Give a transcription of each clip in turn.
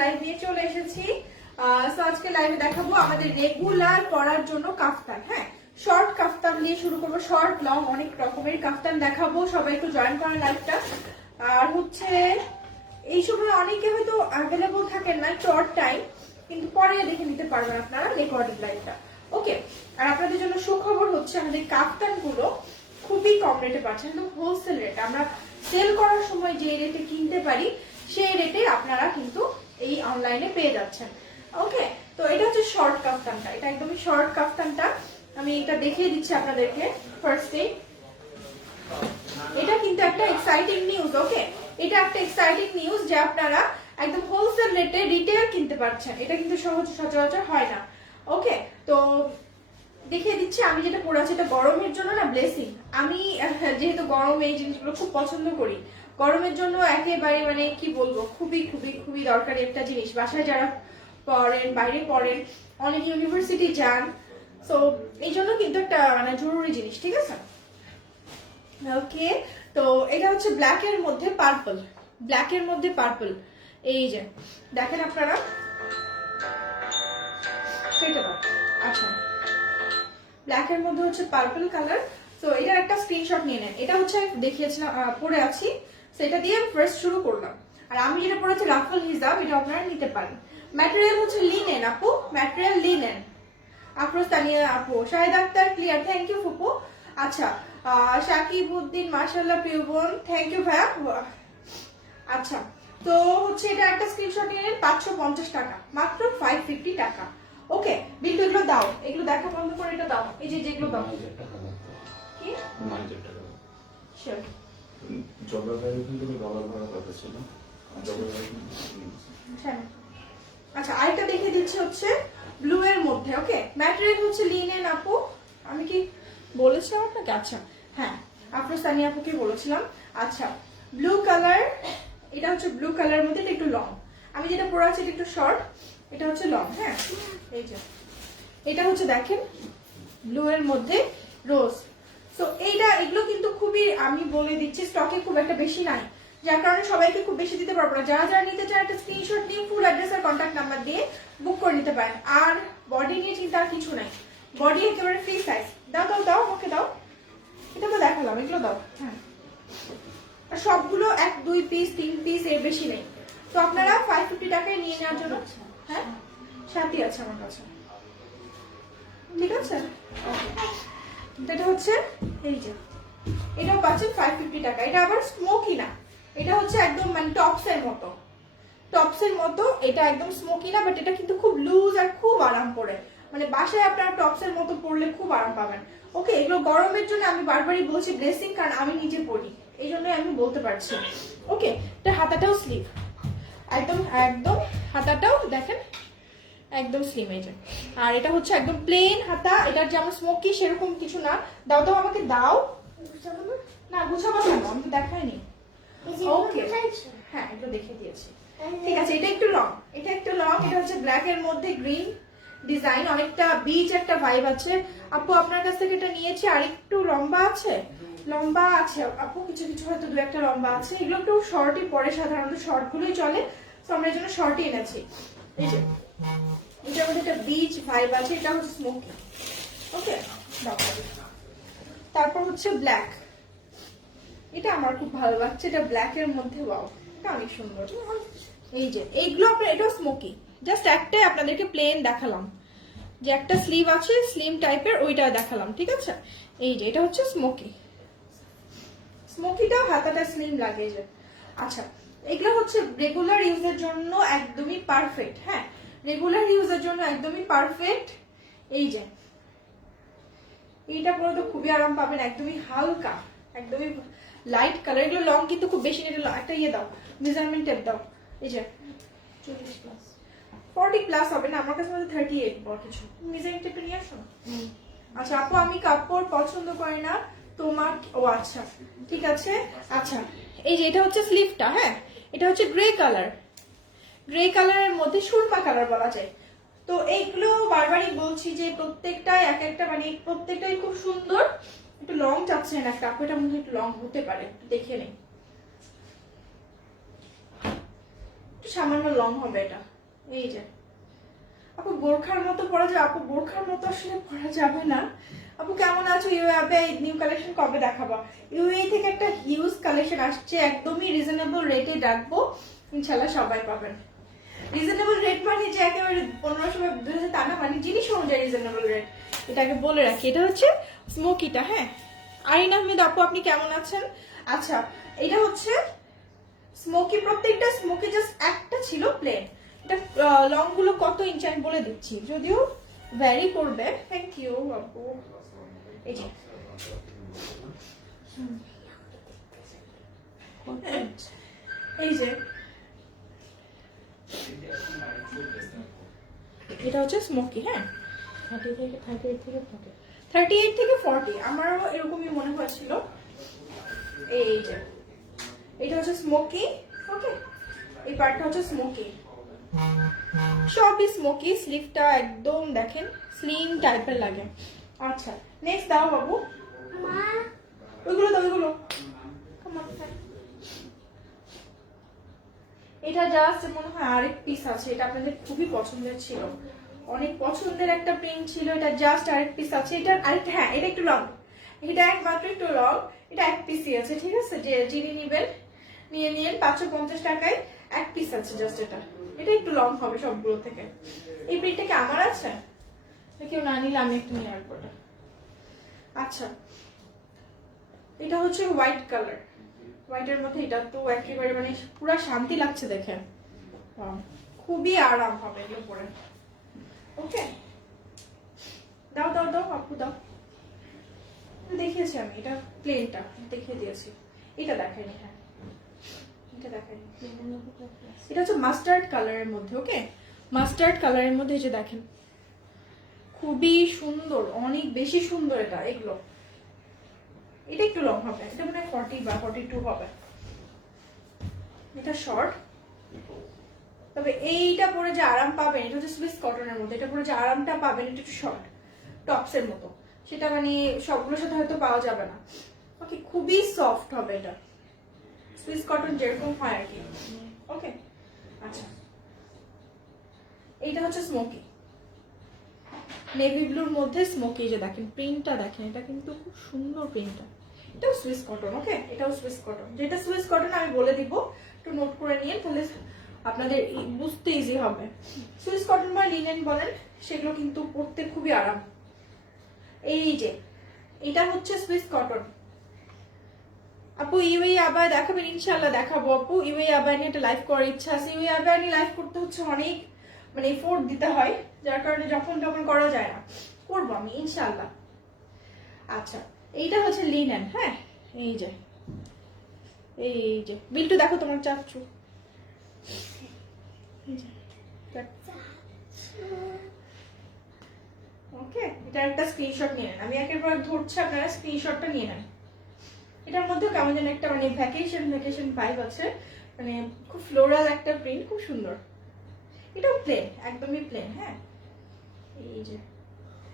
Live নিয়ে চলে এসেছি। সো আজকে লাইভে দেখাবো আমাদের রেগুলার পরার জন্য কাফতান। হ্যাঁ, শর্ট কাফতান দিয়ে শুরু করবো, শর্ট লং অনেক রকমের কাফতান দেখাবো। সবাই একটু জয়েন করেন লাইভটা। আর হচ্ছে এই সময় অনেকে হয়তো অ্যাভেলেবল থাকেন না, শর্ট টাইম, কিন্তু পরে দেখে নিতে পারবেন আপনারা রেকর্ডেড লাইভটা। ওকে, আর আপনাদের জন্য সুখবর হচ্ছে আমাদের কাফতান গুলো খুবই কম রেটে পাচ্ছেন, একদম হোলসেল রেট। আমরা সেল করার সময় যে রেটে কিনতে পারি সেই রেটে আপনারা কিন্তু এই অনলাইনে পেয়ে যাচ্ছেন। ওকে, তো এটা হচ্ছে শর্ট কাফতানটা, এটা একদমই শর্ট কাফতানটা। আমি এটা দেখিয়ে দিচ্ছি আপনাদেরকে ফার্স্টে। এটা কিন্তু একটা এক্সাইটিং নিউজ। ওকে, এটা একটা এক্সাইটিং নিউজ যে আপনারা একদম হোলসেল রেটে রিটেল কিনতে পারছেন। এটা কিন্তু সহজ সচরাচর হয় না। ওকে, তো দেখিয়ে দিচ্ছি। আমি যেটা পরে আছি এটা গরমের জন্য না ব্লেসিং। আমি যেহেতু গরমে এই জিনিসগুলো খুব পছন্দ করি, গরমের জন্য একেবারে মানে কি বলবো, খুবই খুবই খুবই দরকারি একটা জিনিস। বাসায় যারা পড়েন, বাইরে পড়েন, অনেক ইউনিভার্সিটি যান, সো এই জন্য কিন্তু একটা মানে জরুরি জিনিস। ঠিক আছে, ওকে। তো এটা হচ্ছে ব্ল্যাক এর মধ্যে পার্পল, ব্ল্যাক এর মধ্যে পার্পল। এই যে দেখেন আপনারা, সেটা আচ্ছা, ব্ল্যাক এর মধ্যে হচ্ছে পার্পল কালার। তো এটার একটা স্ক্রিনশট নিয়ে নেন। এটা হচ্ছে দেখিয়েছিলাম, পরে আছি, সেটা দিয়ে ফার্স্ট শুরু করলাম। আর আমি যেটা পরেছি রাফল হিজাব, এটা আপনারা নিতে পারেন। ম্যাটেরিয়াল হচ্ছে লিনেন আপু, ম্যাটেরিয়াল লিনেন। আফরোজ তানিয়া আপু, Shahed Akter clear, thank you ফুপু। আচ্ছা, শাকিবউদ্দিন মাশাআল্লাহ প্রিয় বোন, থ্যাংক ইউ ভাইয়া। আচ্ছা, তো হচ্ছে এটা একটা স্ক্রিনশট নিয়ে নেন, 550 টাকা, মাত্র 550 টাকা। ওকে, বিল্টু এগুলো দাও, এগুলো দেখা বন্ধ করে এটা দাও। এই যে যেগুলো দাও কি শিওর জলবায়ু কিন্তু ডলার ভাড়া কথা ছিল। আচ্ছা, আরেকটা দেখিয়ে দিচ্ছি হচ্ছে ব্লু এর মধ্যে। ওকে, ম্যাটেরিয়াল হচ্ছে লিনেন আপু। আমি কি বলেছিলাম আপনাকে? আচ্ছা হ্যাঁ, আফরোজ তানিয়া আপুকে বলেছিলাম। আচ্ছা, ব্লু কালার, এটা হচ্ছে ব্লু কালারের মধ্যে, এটা একটু লং। আমি যেটা পরে আছি এটা একটু শর্ট, এটা হচ্ছে লং। হ্যাঁ, এই যে এটা হচ্ছে দেখেন ব্লু এর মধ্যে রোজ। তো এগুলো কিন্তু খুবই, আমি বলে দিচ্ছি, স্টকে খুব একটা বেশি নাই, যার কারণে সবাইকে খুব বেশি দিতে পারবো না। যারা যারা নিতে চান একটা স্ক্রিনশট নিয়ে ফুল অ্যাড্রেস আর কন্ট্যাক্ট নাম্বার দিয়ে বুক করে নিতে পারেন। আর বডি নিয়ে চিন্তা আর কিছু নাই, বডি একেবারে ফ্রি সাইজ। দাও দাও দাও, আমাকে দাও, এটা তো দেখালাম, এগুলো দাও। হ্যাঁ, আর সবগুলো 1 2 পিস 3 পিস এর বেশি নেই। তো আপনারা 550 টাকায় নিয়ে নেওয়ার জন্য, হ্যাঁ সাথী আছে আমার কাছে, ঠিক আছে। এটা হচ্ছে এই যে, এটাও পাচ্ছেন 550 টাকা। এটা আবার স্মোকি না, এটা হচ্ছে একদম মানে টপসের মতো, টপসের মতো। এটা একদম স্মোকি না, বাট এটা কিন্তু খুব লুজ আর খুব আরাম পড়ে। মানে বাসায় আপনারা টপসের মতো পরলে খুব আরাম পাবেন। ওকে, এগুলো গরমের জন্য আমি বারবারই বলছি ড্রেসিং, কারণ আমি নিজে পরি, এই জন্যই আমি বলতে পারছি। ওকে, এটা হাতাটাও স্লিভ, একদম একদম হাতাটাও দেখেন একদম স্লিম। এই যে, আর এটা হচ্ছে একদম প্লেন হাতা। এটার যেমন স্মোকি সেরকম কিছু না। দাও দাও, আমাকে দাও না, গুছাবো না, আমি তো দেখাইনি। ওকে, হ্যাঁ এটা দেখিয়ে দিয়েছি, ঠিক আছে। এটা একটু লং, এটা একটু লং। এটা হচ্ছে ব্ল্যাক এর মধ্যে গ্রিন ডিজাইন, অনেকটা বিচ একটা ভাইব আছে। আপু আপনার কাছ থেকে এটা নিয়েছি, আর একটু লম্বা আছে, লম্বা আছে আপু, কিছু কিছু হয়তো 2-1টা লম্বা আছে। এগুলো একটু শর্টই পরে, সাধারণত শর্ট গুলোই চলে, তো আমরা এই জন্য শর্টই এনেছি। এই যে এটার মধ্যে একটা বিচ ভাইব আছে, এটা হচ্ছে স্মোকি। ওকে, তারপর হচ্ছে ব্ল্যাক, এটা আমার খুব ভালো লাগছে, এটা ব্ল্যাক এর মধ্যে, ওয়াও এটা অনেক সুন্দর। এই যে এইগুলো আপনার, এটাও স্মোকি, জাস্ট একটাই আপনাদেরকে প্লেন দেখালাম, যে একটা স্লিভ আছে স্লিম টাইপের, ওইটা দেখালাম, ঠিক আছে। এই যে এটা হচ্ছে স্মোকি, স্মোকিটা হাতাটা স্লিম লাগে। যে আচ্ছা, এগুলো হচ্ছে রেগুলার ইউজের জন্য একদমই পারফেক্ট। হ্যাঁ, রেগুলার ইউজের জন্য একদমই পারফেক্ট। এই যে এইটা পরে তো খুবই আরাম পাবেন, একদমই হালকা, একদমই লাইট কালার। এগুলো লং কিন্তু খুব বেশি নেই, একটা ইয়ে দাও, মেজারমেন্ট টেপ দাও। এই যে 40 প্লাস 40 প্লাস হবে না, আমার কাছে 38 বড় কিছু, মেজারমেন্ট টেপ নিয়ে আসো। আচ্ছা আপু, আমি কাপড় পছন্দ করি না তোমার, ও আচ্ছা ঠিক আছে। আচ্ছা, এই যে এটা হচ্ছে স্লিভটা। হ্যাঁ, এটা হচ্ছে গ্রে কালার, গ্রে কালারের মধ্যে সুরমা কালার বলা যায়। তো এইগুলো বারবারই বলছি যে প্রত্যেকটাই এক একটা, মানে প্রত্যেকটাই খুব সুন্দর। একটু লং চাচ্ছেন একটা আপু, এটা মনে হয় একটু লং হতে পারে, দেখে নেই। সামান্য লং হবে এটা। এই যে আপু বোরখার মতো পরা যাবে, আপু বোরখার মতো আসলে পরা যাবে না। আপু কেমন আছো? ইউএ নিউ কালেকশন কবে দেখাবো? ইউএ থেকে একটা হিউজ কালেকশন আসছে, একদমই রিজনেবল রেটে রাখবো, ইনশাল্লাহ সবাই পাবেন। রিজনেবল রেট মানে যে একেবারে 1500 তা না, মানে জিনিস অনুযায়ী রিজনেবল রেট, এটাকে বলে রাখি। এটা হচ্ছে স্মোকিটা। হ্যাঁ, আরিন আহমেদ আপু আপনি কেমন আছেন? আচ্ছা, এটা হচ্ছে স্মোকি, প্রত্যেকটা স্মোকি জাস্ট একটা ছিল প্লেন। এটা লং গুলো কত ইঞ্চি আমি বলে দিচ্ছি, যদিও ভ্যারি করবে। থ্যাংক ইউ আপু। এই যে এই যে এটা হচ্ছে স্মোকি। হ্যাঁ, 38 থেকে 40 আমারও এরকমই মনে হয়েছিল। এই যে এটা হচ্ছে স্মোকি। ওকে, এই পার্টটা হচ্ছে স্মোকি, সবই স্মোকি। স্লিভটা একদম দেখেন স্লিম টাইপের লাগে। আচ্ছা, নেক্সট দাও বাবু, ওইগুলো দাও, ওইগুলো। এটা জাস্ট মনে হয় আরেক পিস আছে, এটা আপনাদের খুবই পছন্দের ছিল, অনেক পছন্দের একটা প্রিন্ট ছিল। এটা জাস্ট আরেক পিস আছে, এটা আরেকটা। হ্যাঁ, এটা একটু লং, এটা একমাত্র একটু লং, এটা এক পিসই আছে। ঠিক আছে, যে যিনি নিবেন নিয়ে নিন, 550 টাকায় এক পিস আছে জাস্ট। এটা এটা একটু লং হবে সবগুলো থেকে। এই প্রিন্টটা কি আমার আছে? কেউ না নিলে আমি একটু নিয়ে আসবো এটা। আচ্ছা, এটা হচ্ছে হোয়াইট কালার, হোয়াইটের মধ্যে এটা তো একেবারে মানে পুরো শান্তি লাগছে দেখে, খুবই আরাম হবে এগুলো পরে। ওকে, দাও দাও দাও আপু দাও। দেখিয়েছি আমি, এটা প্লেনটা দেখিয়ে দিয়েছি, এটা দেখাইনি। হ্যাঁ, এটা দেখাইনি। এটা হচ্ছে মাস্টার্ড কালারের মধ্যে। ওকে, মাস্টার্ড কালারের মধ্যে এই যে দেখেন, খুবই সুন্দর, অনেক বেশি সুন্দর এটা। এগুলো এটা একটু লং হবে, এটা মনে হয় 40 বা 42 হবে। এটা শর্ট, তবে এইটা পরে যে আরাম পাবেন, এটা হচ্ছে সুইস কটনের মধ্যে, এটা পরে যে আরামটা পাবেন এটা একটু শর্ট টপসের মতো, সেটা মানে সবগুলোর সাথে হয়তো পাওয়া যাবে না। ওকে, খুবই সফট হবে এটা, সুইস কটন যেরকম হয় আর কি। ওকে, আচ্ছা, এইটা হচ্ছে স্মোকি, নেভি ব্লুর মধ্যে স্মোকি। যে দেখেন প্রিন্টটা দেখেন, এটা কিন্তু খুব সুন্দর প্রিন্টটা। এটাও সুইস কটন। ওকে, এটাও সুইস কটন। যেটা সুইস কটন আমি বলে দিব, একটু নোট করে নিয়ে, তাহলে আপনাদের বুঝতে ইজি হবে। সুইস কটন বা লিনেন বলেন, সেগুলো কিন্তু পরতে খুবই আরাম। এই যে এটা হচ্ছে সুইস কটন। আপু ইউএই আবার দেখাবেন? ইনশাআল্লাহ দেখাবো আপু। ইউএই আবার নিয়ে একটা লাইভ করার ইচ্ছা আছে। ইউএই আবার নিয়ে লাইভ করতে হচ্ছে অনেক মানে এফোর্ট দিতে হয়, যার কারণে যখন তখন করা যায় না, করবো আমি ইনশাআল্লাহ। আচ্ছা, এইটা হচ্ছে লিনেন। হ্যাঁ, এই যে বিল্টু দেখো তোমার চাচ্ছু। ওকে, এটা একটা স্ক্রিনশট নিয়ে নেন, আমি একের পর ধরছি, আপনারা স্ক্রিনশটটা নিয়ে নেন। এটার মধ্যে কেমন যেন একটা মানে ভ্যাকেশন ভাইব আছে, মানে খুব ফ্লোরাল একটা প্রিন্ট, খুব সুন্দর। এটাও প্লেন, একদমই প্লেন। হ্যাঁ, এই যে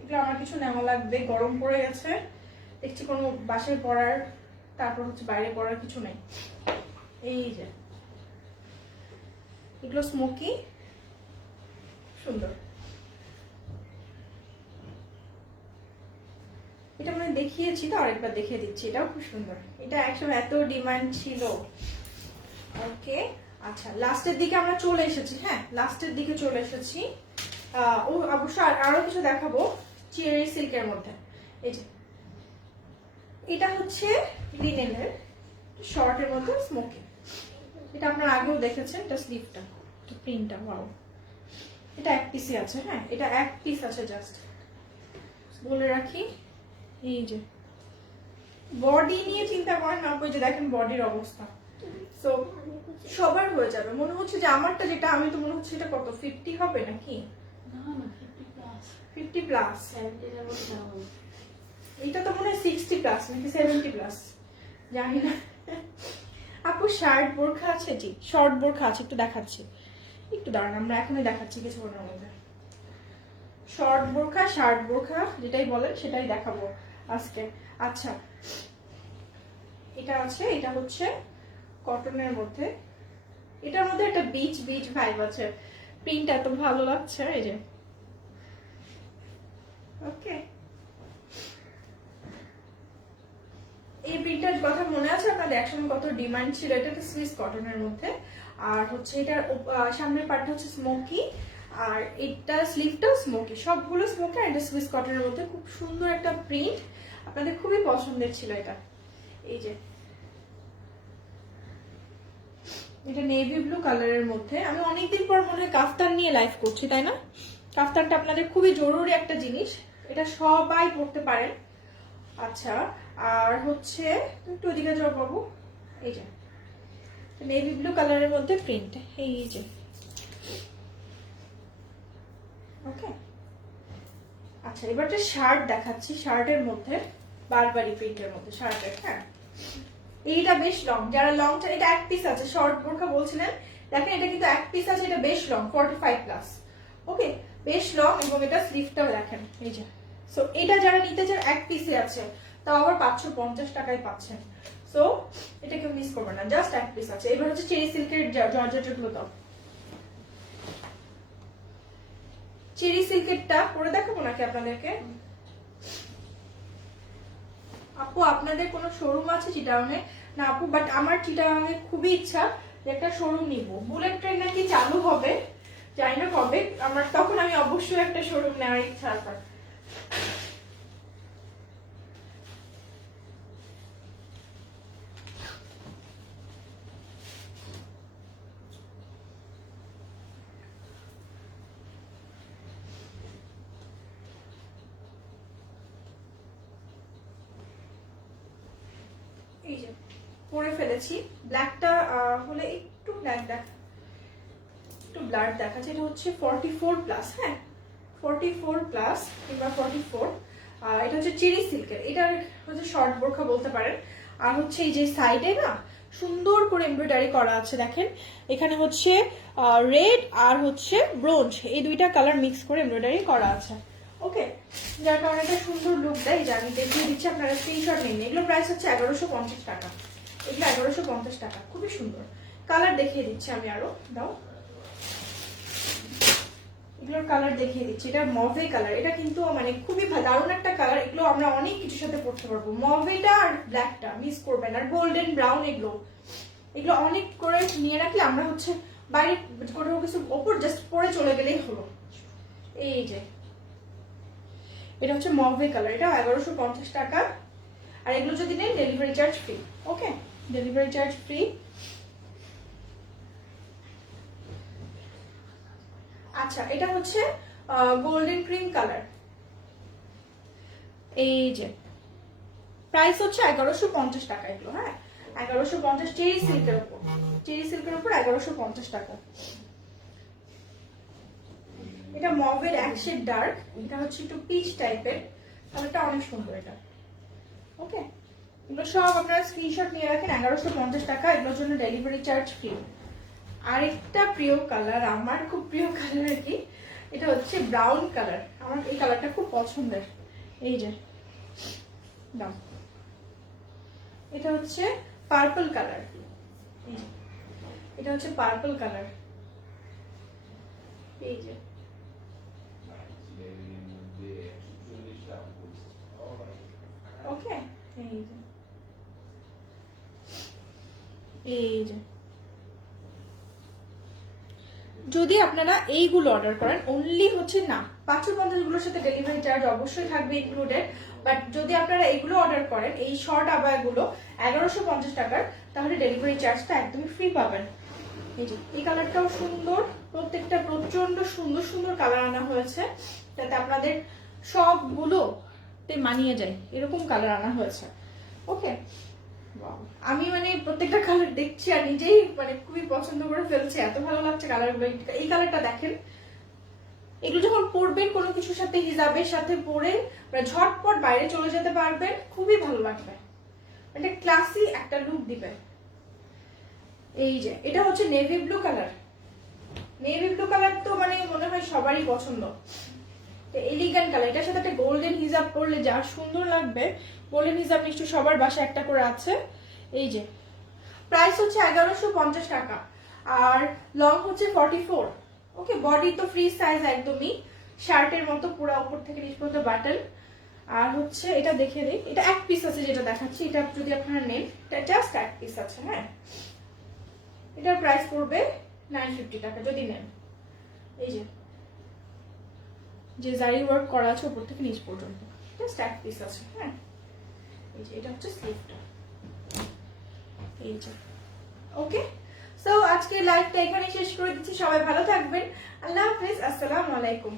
এগুলো আমার কিছু নেওয়া লাগবে, গরম পড়ে গেছে দেখছি, কোনো বাসায় পরার তারপর হচ্ছে বাইরে পরার কিছু নেই। এই যে এগুলো স্মোকি, সুন্দর। এটা মানে দেখিয়েছি তো, আরেকবার দেখিয়ে দিচ্ছি, এটাও খুব সুন্দর। এটা একসময় এত ডিমান্ড ছিল। ওকে, আচ্ছা, লাস্টের দিকে আমরা চলে এসেছি। হ্যাঁ, লাস্টের দিকে চলে এসেছি। ও অবশ্য আরো কিছু দেখাবো চেরি সিল্কের মধ্যে। এই যে এটা হচ্ছে লিনেনের শর্টের মধ্যে স্মোকি, এটা আপনারা আগেও দেখেছেন। এটা স্লিভটা, প্রিন্টটা, ওয়াও। এটা এক পিসই আছে। হ্যাঁ, এটা এক পিস আছে, জাস্ট বলে রাখি। এই যে বডি নিয়ে চিন্তা করেন না, ওই যে দেখেন বডির অবস্থা, সো সবার হয়ে যাবে। মনে হচ্ছে যে আমারটা যেটা, আমি তো মনে হচ্ছে এটা কত 50 হবে নাকি? না 50 প্লাস। এটা তো মনে হয় 60 প্লাস নাকি 70 প্লাস, জানি না। আপু শার্ট বোরখা আছে? জি, শর্ট বোরখা আছে, একটু দেখাচ্ছি, একটু দাঁড়ান, আমরা এখনই দেখাচ্ছি কিছুক্ষণের মধ্যে। শর্ট বোরখা, শার্ট বোরখা যেটাই বলেন সেটাই দেখাবো আজকে। আচ্ছা, এটা আছে, এটা হচ্ছে কটনের মধ্যে। এটার মধ্যে একটা বিচ বিচ ভাইব আছে, প্রিন্ট এত ভালো লাগছে। এই যে ওকে, এই প্রিন্টার কথা মনে আছে আপনাদের একসময় কত ডিমান্ড ছিল। এটা একটা সুইস কটনের মধ্যে, আর হচ্ছে এটার সামনের পার্টটা হচ্ছে স্মোকি, আর এটা স্লিভটাও স্মোকি, সবগুলো স্মোকি। আর এটা সুইস কটনের মধ্যে খুব সুন্দর একটা প্রিন্ট, আপনাদের খুবই পছন্দের ছিল এটা। এই যে এটা নেভি ব্লু কালারের মধ্যে। আমি অনেকদিন পর মনে হয় কাফতান নিয়ে লাইভ করছি, তাই না? কাফতানটা আপনাদের খুবই জরুরি একটা জিনিস, এটা সবাই পড়তে পারেন। আচ্ছা, আর হচ্ছে একটু ওদিকে যাও বাবু, এই যে নেভি ব্লু কালারের মধ্যে প্রিন্ট, এই যে ওকে। আচ্ছা, এবার একটা শার্ট দেখাচ্ছি, শার্টের মধ্যে বারবারি প্রিন্টের মধ্যে শার্টের। হ্যাঁ, এইটা বেশ লং, যারা লং, এটা এক পিস আছে, শর্ট বোরখা বলছিলেন, দেখেন এটা কিন্তু এক পিস আছে, এটা বেশ লং, 45 প্লাস। ওকে, বেশ লং, এবং এটা স্লিভটাও দেখেন, এই যে। সো এটা যারা নিতে চান এক পিসে আছে, তাও আবার 550 টাকায় পাচ্ছেন। সো এটা কেউ মিস করবেন না, জাস্ট এক পিস আছে। এবার হচ্ছে চেরি সিল্কের জর্জেটের গুলো দাও, চেরি সিল্কেরটা পরে দেখাবো নাকি আপনাদেরকে? আপু আপনাদের কোনো শোরুম আছে চিটাগাংয়ে? না আপু, বাট আমার চিটাগাংয়ে খুবই ইচ্ছা যে একটা শোরুম নিব। বুলেট ট্রেন নাকি চালু হবে, জানি না কবে, আমার তখন আমি অবশ্যই একটা শোরুম নেওয়ার ইচ্ছা আছে। এই যে পরে ফেলেছি, ব্ল্যাকটা হলে একটু ব্ল্যাক একটু ব্লাড দেখাচ্ছে। এটা হচ্ছে 44 প্লাস, হ্যাঁ 44 প্লাস কিংবা 44। এটা হচ্ছে চেরি সিল্কের, এটার হচ্ছে শর্ট বোরখা বলতে পারেন। আর হচ্ছে এই যে সাইডে না সুন্দর করে এমব্রয়ডারি করা আছে, দেখেন এখানে হচ্ছে রেড আর হচ্ছে ব্রোঞ্জ, এই দুইটা কালার মিক্স করে এমব্রয়ডারি করা আছে। ওকে, যার কারণে এটা সুন্দর লুক দেয়। যে আমি দেখিয়ে দিচ্ছি, আপনারা স্ক্রিনশট নিন। এগুলো প্রাইস হচ্ছে 1150 টাকা, এগুলো 1150 টাকা, খুবই সুন্দর। কালার দেখিয়ে দিচ্ছি আমি আরো, দাও এগুলোর কালার দেখিয়ে দিচ্ছি। এটা মভে কালার, এটা কিন্তু মানে খুবই দারুণ একটা কালার। এগুলো আমরা অনেক কিছুর সাথে পড়তে পারবো, মভেটা আর ব্ল্যাকটা মিস করবেন। আর গোল্ডেন ব্রাউন, এগুলো অনেক করে নিয়ে রাখলে আমরা হচ্ছে বাইরে কোনো কিছু ওপর জাস্ট পরে চলে গেলেই হলো। এই যে এটা হচ্ছে মভে কালার, এটা 1150 টাকা। আর এগুলো যদি নেন ডেলিভারি চার্জ ফ্রি। ওকে, ডেলিভারি চার্জ ফ্রি। আচ্ছা, এটা হচ্ছে গোল্ডেন ক্রিম কালার, এই যে প্রাইস হচ্ছে 1150 টাকা এগুলো। হ্যাঁ 1150, চেরি সিল্কের উপর, চেরি সিল্কের উপর 1150 টাকা। এটা মভের এক শেড ডার্ক, এটা হচ্ছে একটু পিচ টাইপের, কালারটা অনেক সুন্দর এটা। ওকে, এগুলো সব আপনারা স্ক্রিনশট নিয়ে রাখেন, 1150 টাকা, এগুলোর জন্য ডেলিভারি চার্জ ফ্রি। আরেকটা প্রিয় কালার, আমার খুব প্রিয় কালার আর কি, এটা হচ্ছে ব্রাউন কালার। আমার এই কালারটা খুব পছন্দের। এই যে দাম, এটা হচ্ছে পার্পল কালার, এটা হচ্ছে পার্পল কালার। এই যে ওকে, এই যে যদি আপনারা এইগুলো অর্ডার করেন, অনলি হচ্ছে না 550 গুলোর সাথে ডেলিভারি চার্জ অবশ্যই থাকবে ইনক্লুডেড। বাট যদি আপনারা এইগুলো অর্ডার করেন, এই শর্ট আবায়াগুলো 1150 টাকার, তাহলে ডেলিভারি চার্জটা একদমই ফ্রি পাবেন। এই যে এই কালারটাও সুন্দর, প্রত্যেকটা প্রচন্ড সুন্দর সুন্দর কালার আনা হয়েছে, যাতে আপনাদের সবগুলোতে মানিয়ে যায়, এরকম কালার আনা হয়েছে। ওকে, আমি মানে প্রত্যেকটা কালার দেখছি আর নিজেই মানে খুবই পছন্দ করে ফেলছি, এত ভালো লাগছে কালারগুলো। এই কালারটা দেখেন, এগুলো যখন পরবেন কোনো কিছুর সাথে, হিজাবের সাথে পরে ঝটপট বাইরে চলে যেতে পারবেন, খুবই ভালো লাগবে, এটা ক্লাসি একটা লুক দিবে। এই যে এটা হচ্ছে navy blue colour, navy blue colour তো মানে মনে হয় সবারই পছন্দ, এলিগেন্ট কালার। এটার সাথে একটা গোল্ডেন হিজাব পরলে যা সুন্দর লাগবে। গোল্ডেন হিজাব নিশ্চয়ই সবার বাসায় একটা করে আছে। এই যে প্রাইস হচ্ছে 1150 টাকা। আর লং হচ্ছে 44। ওকে, বডি তো ফ্রি সাইজ একদমই, শার্টের মতো পুরো উপর থেকে নিচ পর্যন্ত বাটন। আর হচ্ছে এটা দেখে দিই, এটা এক পিস আছে যেটা দেখাচ্ছি, এটা যদি আপনারা নেন এটা জাস্ট এক পিস আছে। হ্যাঁ, এটার প্রাইস পড়বে 950 টাকা যদি নেন। এই যে জারি ওয়ার্ক করা আছে উপর থেকে নিচ পর্যন্ত, জাস্ট এক পিস আছে। হ্যাঁ, এই যে এটা হচ্ছে স্লিভটা, এই যে। ওকে, সো আজকে লাইভটা এখানে শেষ করে দিচ্ছি। সবাই ভালো থাকবেন, আল্লাহ হাফেজ, আসসালামু আলাইকুম।